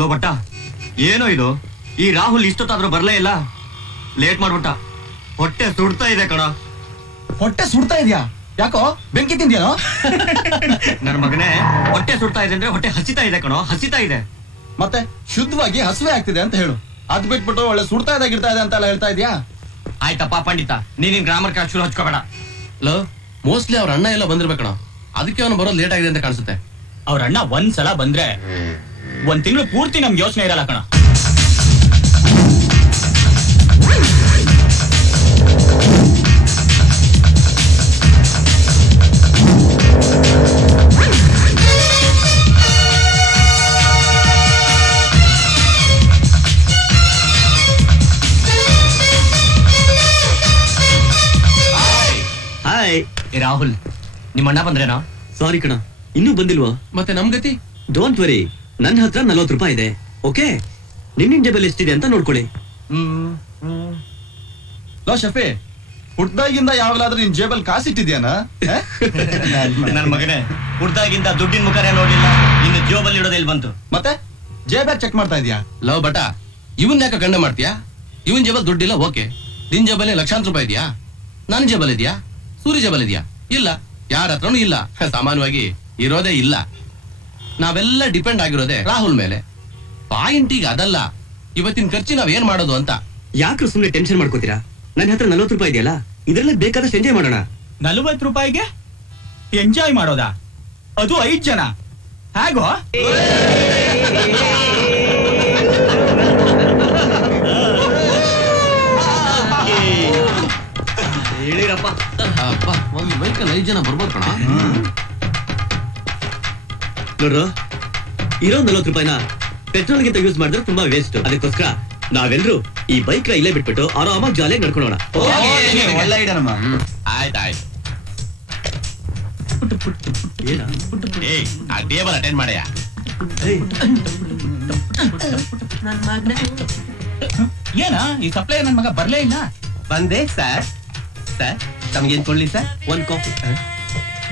Low but, ಏನೋ ಇದು, ಈ ರಾಹುಲ್ ಇಷ್ಟೊತ್ತಾದ್ರೂ ಬರ್ಲೇ ಇಲ್ಲ. ಲೇಟ್ ಮಾಡ್ಬಿಟ್ಟ. ಹೊಟ್ಟೆ ಸುಡ್ತಾ ಇದೆ ಕಣ. ಹೊಟ್ಟೆ ಸುಡ್ತಾ ಇದೆಯಾ? ಯಾಕೋ ಬೆಂಕಿ ತಿಂದ್ಯಾನೋ? ನನ್ನ ಮಗನೇ, ಹೊಟ್ಟೆ ಸುಡ್ತಾ ಇದೆ ಅಂದ್ರೆ ಹೊಟ್ಟೆ ಹಸಿತಾ ಇದೆ ಕಣೋ, ಹಸಿತಾ ಇದೆ. ಮತ್ತೆ ಶುದ್ಧವಾಗಿ ಹಸುವೆ ಆಗ್ತಿದೆ ಅಂತ ಹೇಳು. ಅದ್ ಬಿಟ್ಬಿಟ್ಟು ಒಳ್ಳೆ ಸುಡ್ತಾ ಇದೆ ಗಿಡ್ತಾ ಇದೆ ಅಂತೆಲ್ಲ ಹೇಳ್ತಾ ಇದೀಯಾ? ಆಯ್ತಪ್ಪ ಪಂಡಿತ, ನೀನಿನ್ ಗ್ರಾಮರ್ ಕ್ಲಾಸ್ ಶುರು ಹಚ್ಕೋಬೇಡ. ಲೋ, ಮೋಸ್ಟ್ಲಿ ಅವ್ರ ಅಣ್ಣ ಎಲ್ಲ ಬಂದಿರ್ಬೇಕಣ, ಅದಕ್ಕೆ ಅವನು ಬರೋದು ಲೇಟ್ ಆಗಿದೆ ಅಂತ ಕಾಣಿಸುತ್ತೆ. ಅವ್ರ ಅಣ್ಣ ಒಂದ್ಸಲ ಬಂದ್ರೆ 1 ತಿಂಗಳು ಪೂರ್ತಿ ನಮ್ಗೆ ಯೋಚನೆ ಇರಲ್ಲ ಕಣ. ಹಾಯ್ ರಾಹುಲ್, ನಿಮ್ಮ ಅಣ್ಣ ಬಂದ್ರೇನಾ? ಸಾರಿ ಕಣ, ಇನ್ನೂ ಬಂದಿಲ್ವಾ? ಮತ್ತೆ ನಮ್ ಗತಿ? ಡೋಂಟ್ ವರಿ, ನನ್ನ ಹತ್ರ 40 ರೂಪಾಯಿ ಇದೆ. ಓಕೆ, ನಿನ್ನ ಜೇಬಲ್ಲಿ ಎಷ್ಟಿದೆ ಅಂತ ನೋಡ್ಕೊಳ್ಳಿ. ಲೋ ಶಫಿ, ಹುಟ್ದಾಗಿಂದ ಯಾವಾಗಲಾದ್ರೂ ನಿನ್ ಜೇಬಲ್ ಕಾಸಿಟ್ಟಿದ್ಯಾನ? ನನ್ನ ಮಗನೇ, ಹುಡ್ದಾಗಿಂತ ದುಡ್ಡಿನ ಮುಖನೇ ನೋಡಿಲ್ಲ, ಇನ್ನು ಜೋಬಲ್ಲಿ ಇಡೋದು ಎಲ್ಲಿ ಬಂತು? ಮತ್ತೆ ಜೇಬಾಗ ಚೆಕ್ ಮಾಡ್ತಾ ಇದೀಯಾ? ಲವ್ ಬಟ, ಇವನ್ ಯಾಕೆ ಗಂಡ ಮಾಡ್ತೀಯಾ? ಇವನ್ ಜೇಬಲ್ ದುಡ್ಡಿಲ್ಲ, ಓಕೆ. ನಿನ್ ಜೇಬಲ್ಲಿ ಲಕ್ಷಾಂತರ ರೂಪಾಯಿ ಇದೆಯಾ? ನನ್ನ ಜೇಬಲ್ ಇದೆಯಾ? ಸೂರ್ಯ ಜೇಬಲ್ ಇದೆಯಾ? ಇಲ್ಲ, ಯಾರ ಹತ್ರನೂ ಇಲ್ಲ. ಸಾಮಾನ್ಯವಾಗಿ ಇರೋದೇ ಇಲ್ಲ. ನಾವೆಲ್ಲ ಡಿಪೆಂಡ್ ಆಗಿರೋದೇ ರಾಹುಲ್ ಮೇಲೆ. ಪಾಯಿಂಟ್ ಈಗ ಅದಲ್ಲ, ಇವತ್ತಿನ ಖರ್ಚು ನಾವ್ ಏನ್ ಮಾಡೋದು ಅಂತ. ಯಾಕೆ ಸುಮ್ಮನೆ ಟೆನ್ಷನ್ ಮಾಡ್ಕೋತೀರಾ? ನನ್ನ ಹತ್ರ 40 ರೂಪಾಯಿ ಇದೆಯಲ್ಲ, ಇದ್ರಲ್ಲೇ ಬೇಕಾದಷ್ಟು ಎಂಜಾಯ್ ಮಾಡೋಣ. 40 ರೂಪಾಯಿಗೆ ಎಂಜಾಯ್ ಮಾಡೋದಾ? ಅದು 5 ಜನ ಹೇಗೋ? ಹೇಳಿರಪ್ಪ. ಒಂದು ಬೈಕಲ್ಲಿ 5 ಜನ ಬರ್ಬೋದು ಕಣ. ನೋಡ್ರು, ಇರೋ 40 ರೂಪಾಯಿನ ಪೆಟ್ರೋಲ್ಗಿಂತ ಯೂಸ್ ಮಾಡಿದ್ರೆ ತುಂಬಾ ವೇಸ್ಟ್. ಅದಕ್ಕೋಸ್ಕರ ನಾವೆಲ್ಲರೂ ಈ ಬೈಕ್ ನ ಇಲ್ಲೇ ಬಿಟ್ಬಿಟ್ಟು ಆರಾಮಾಗಿ ಜಾಲಿಯಾಗಿ ನಡ್ಕೊಳ್ಳೋಣ. ಒಳ್ಳೆ ಐಡಿಯಾ ನಮ್ಮ. ಆಯ್ತಾಯ್ತು. ಆ ಟೇಬಲ್ ಅಟೆಂಡ್ ಮಾಡ್ಯಾ? ಏನ ಈ ಸಪ್ಲೈ ನನ್ ಮಗ ಬರ್ಲೇ ಇಲ್ಲ. ಬಂದೆ ಸರ್. ಸರ್ ತಮಗೇನ್ ಕೊಡ್ಲಿ ಸರ್? 1 ಕಾಫಿ.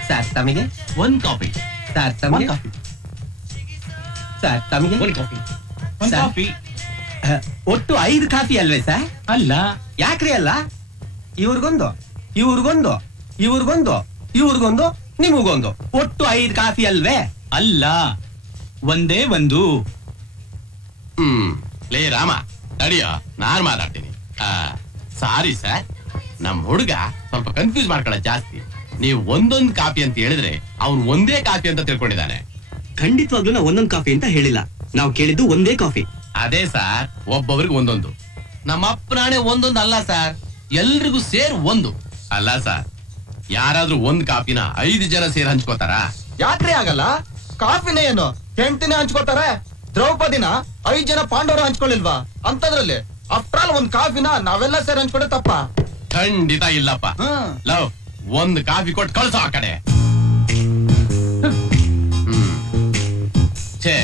ಸರ್ ತಮಗೆ 1 ಕಾಫಿ. ಸರ್ ತಮಗೆ ಸರ್ ತಮಗೆ 1 ಕಾಫಿ. 1 ಕಾಫಿ. ಒಟ್ಟು 5 ಕಾಫಿ ಅಲ್ವೇ ಸರ್? ಅಲ್ಲ. ಯಾಕ್ರಿ ಅಲ್ಲ? ಇವ್ರಿಗೊಂದು, ಇವ್ರಿಗೊಂದು, ಇವ್ರಿಗೊಂದು, ಇವ್ರಿಗೊಂದು, ನಿಮಗೊಂದು, ಒಟ್ಟು 5 ಕಾಫಿ ಅಲ್ವೇ? ಅಲ್ಲ, ಒಂದೇ ಒಂದು. ಲೇ ರಾಮ, ನಡಿಯೋ, ನಾನ್ ಮಾತಾಡ್ತೀನಿ. ಸಾರಿ ಸರ್, ನಮ್ ಹುಡುಗ ಸ್ವಲ್ಪ ಕನ್ಫ್ಯೂಸ್ ಮಾಡ್ಕೊಳ್ಳೋ ಜಾಸ್ತಿ. ನೀವು ಒಂದೊಂದು ಕಾಫಿ ಅಂತ ಹೇಳಿದ್ರೆ ಅವ್ನು ಒಂದೇ ಕಾಫಿ ಅಂತ ತಿಳ್ಕೊಂಡಿದ್ದಾನೆ. ಖಂಡಿತವಾಗ್ಲೂ ನಾವು ಒಂದೊಂದು ಕಾಫಿ ಅಂತ ಹೇಳಿಲ್ಲ, ನಾವು ಕೇಳಿದ್ದು ಒಂದೇ ಕಾಫಿ. ಅದೇ ಸರ್, ಒಬ್ಬೊಬ್ರಿಗೆ ಒಂದೊಂದು. ನಮ್ಮ ಅಪ್ಪನಾಣೆ ಒಂದೊಂದು ಅಲ್ಲ ಸರ್, ಎಲ್ರಿಗೂ ಸೇರ್ ಒಂದು. ಅಲ್ಲ ಸರ್, ಯಾರಾದ್ರೂ ಒಂದ್ ಕಾಫಿನ 5 ಜನ ಸೇರ್ ಹಂಚ್ಕೋತಾರ? ಯಾಕ್ರಿ ಆಗಲ್ಲ? ಕಾಫಿನೇ ಏನು ಹೆಂಡತಿನೇ ಹಂಚ್ಕೋತಾರೆ. ದ್ರೌಪದಿನ 5 ಜನ ಪಾಂಡವರು ಹಂಚ್ಕೊಳ್ಳಿಲ್ವಾ? ಅಂತದ್ರಲ್ಲಿ ಆಫ್ಟರ್ ಆಲ್ 1 ಕಾಫಿನ ನಾವೆಲ್ಲ ಸೇರಿ ಹಂಚ್ಕೊಂಡೆ ತಪ್ಪ? ಖಂಡಿತ ಇಲ್ಲಪ್ಪ. ಲವ್, 1 ಕಾಫಿ ಕೊಟ್ಟು ಕಳ್ಸೋ ಆ ಕಡೆ. ಛೇ,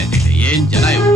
ಏನ್ ಜನ ಇವು.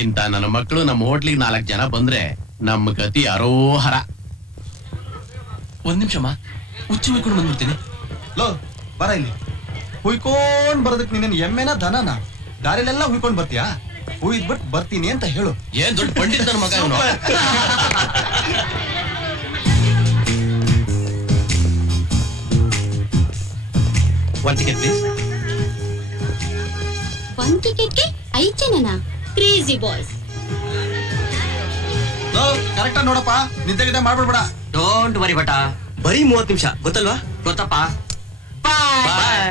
ಇಂತ ನನ್ನ ಮಕ್ಕಳು ನಮ್ಮ ಹೋಟ್ಲಿಗೆ 4 ಜನ ಬಂದ್ರೆ ನಮ್ಮ ಗತಿ ಅರೋಹರ. 1 ನಿಮಿಷಮ್ಮ, ಹುಚ್ಚು ಹುಯ್ಕೊಂಡು ಬಂದ್ಬಿಡ್ತೀನಿ. ಲೋ ಬರ ಇಲ್ಲಿ. ಹುಯ್ಕೊಂಡ್ ಬರೋದಕ್ ನೀನೇನ್ ಎಮ್ಮೆನ ದನನ? ದಾರಿಲೆಲ್ಲ ಹುಯ್ಕೊಂಡ್ ಬರ್ತೀಯಾ? ಹುಯ್ದ್ಬಿಟ್ ಬರ್ತೀನಿ ಅಂತ ಹೇಳು. ಏನ್ ದೊಡ್ಡ ಪಂಡಿತ ನನ್ನ ಮಗ ಇವನು. One ticket, please. 1 ಟಿಕೆಟ್ಗೆ 5 ಜನನಾ? Crazy boys. ಕರೆಕ್ಟ್ ನೋಡಪ್ಪ, ನಿದ್ದೆ ಮಾಡ್ಬಿಡ್ಬೇಡ. ಡೋಂಟ್ ವರಿ ಬಟ, ಬರೀ 30 ನಿಮಿಷ, ಗೊತ್ತಲ್ವಾ? ಗೊತ್ತಪ್ಪ. ಬಾಯ್.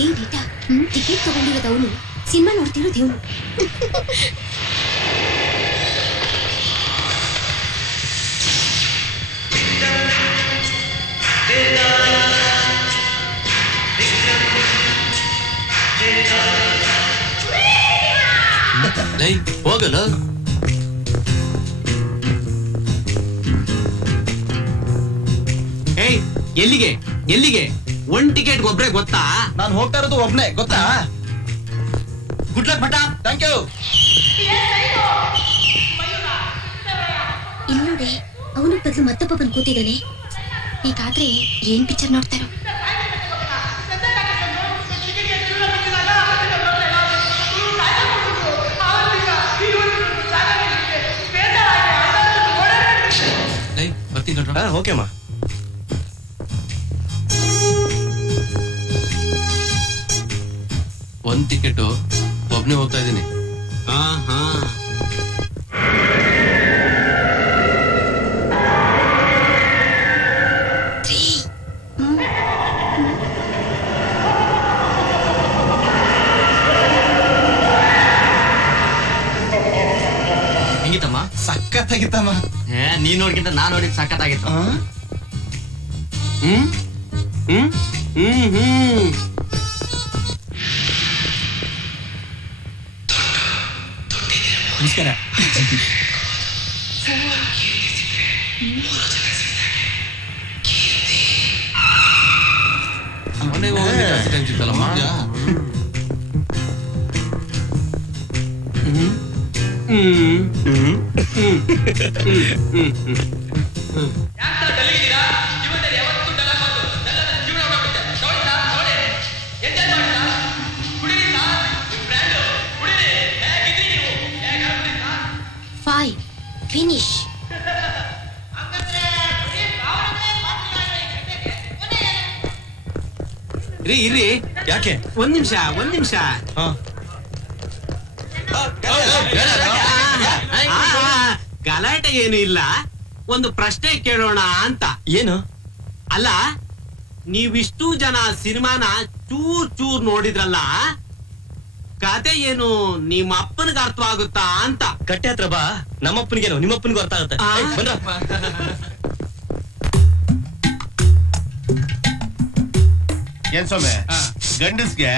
ಏ ರೀಟಾ, ಟಿಕೆಟ್ ತಗೊಂಡಿರೋದವನು ಸಿನಿಮಾ ನೋಡ್ತಿರೋದು ಇವನು. ಹೋಗಲ್ಲ ಏಯ್ ಎಲ್ಲಿಗೆ ಎಲ್ಲಿಗೆ? 1 ಟಿಕೆಟ್ ಒಬ್ರೆ ಗೊತ್ತಾ? ನಾನು ಹೋಗ್ತಾ ಇರೋದು ಒಬ್ನೇ ಗೊತ್ತಾ? Good luck Bhatta. Thank you. ಇಲ್ಲಿ ನೋಡಿ, ಅವನ ಬದಲು ಮತ್ತೊಬ್ಬ ಬಂದು ಕೂತಿದ್ದಾನೆ. ಹೀಗಾದ್ರೆ ಏನ್ ಪಿಕ್ಚರ್ ನೋಡ್ತಾರೋ? ಬರ್ತೀನಿ ಕಣ್ರ. ಓಕೆ ಅಮ್ಮ. ಒಂದ್ ಟಿಕೆಟ್ ಒಬ್ನೇ ಹೋಗ್ತಾ ಇದ್ದೀನಿ. ಹೆಂಗಿತ್ತಮ್ಮ? ಸಖತ್ತಾಗಿತ್ತಮ್ಮ. ನೀನ್ ನೋಡ್ಕಿಂತ ನಾನ್ ನೋಡಿದ್ ಸಖತ್ತಾಗಿತ್ತು. ನಮಸ್ಕಾರ. ಮನೆಗೆ ಹೋಗೋದಕ್ಕೆ ಜಾಸ್ತಿ ಟೈಮ್ ಸಿಗ್ತಲ್ಲಮ್ಮ. ಫಿನಿಶ್. ಇರ್ರಿ. ಯಾಕೆ? ಒಂದ್ ನಿಮಿಷ ಗಲಾಟೆ ಏನು ಇಲ್ಲ. ಒಂದು ಪ್ರಶ್ನೆ ಕೇಳೋಣ ಅಂತ. ಏನು? ಅಲ್ಲ, ನೀವಿಷ್ಟು ಜನ ಸಿನಿಮಾನ ಚೂರ್ ನೋಡಿದ್ರಲ್ಲ, ಕತೆ ಏನು ನಿಮ್ಮ ಅಪ್ಪನಿಗೆ ಅರ್ಥವಾಗುತ್ತಾ ಅಂತ. ಕಟ್ಟೆ ಹತ್ರ ಬಾ, ನಮ್ಮಪ್ಪನಿಗೇನು ನಿಮ್ಮಪ್ಪನಿಗೂ ಅರ್ಥ ಆಗುತ್ತೆ. ಬಂದ್ರ ಏನ್ ಸೊಮ್ಮೆ, ಗಂಡಸ್ಗೆ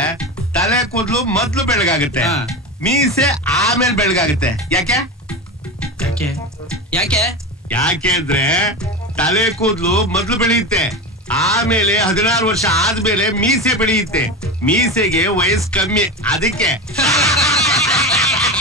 ತಲೆ ಕೂದಲು ಮೊದ್ಲು ಬೆಳಗಾಗುತ್ತೆ, ಮೀಸೆ ಆಮೇಲೆ ಬೆಳಗಾಗುತ್ತೆ. ಯಾಕೆ ಯಾಕೆ ಯಾಕೆ ಅಂದ್ರೆ ತಲೆ ಕೂದಲು ಮೊದ್ಲು ಬೆಳೆಯುತ್ತೆ, ಆಮೇಲೆ 16 ವರ್ಷ ಆದ್ಮೇಲೆ ಮೀಸೆ ಬೆಳೆಯುತ್ತೆ. ಮೀಸೆಗೆ ವಯಸ್ಸು ಕಮ್ಮಿ, ಅದಕ್ಕೆ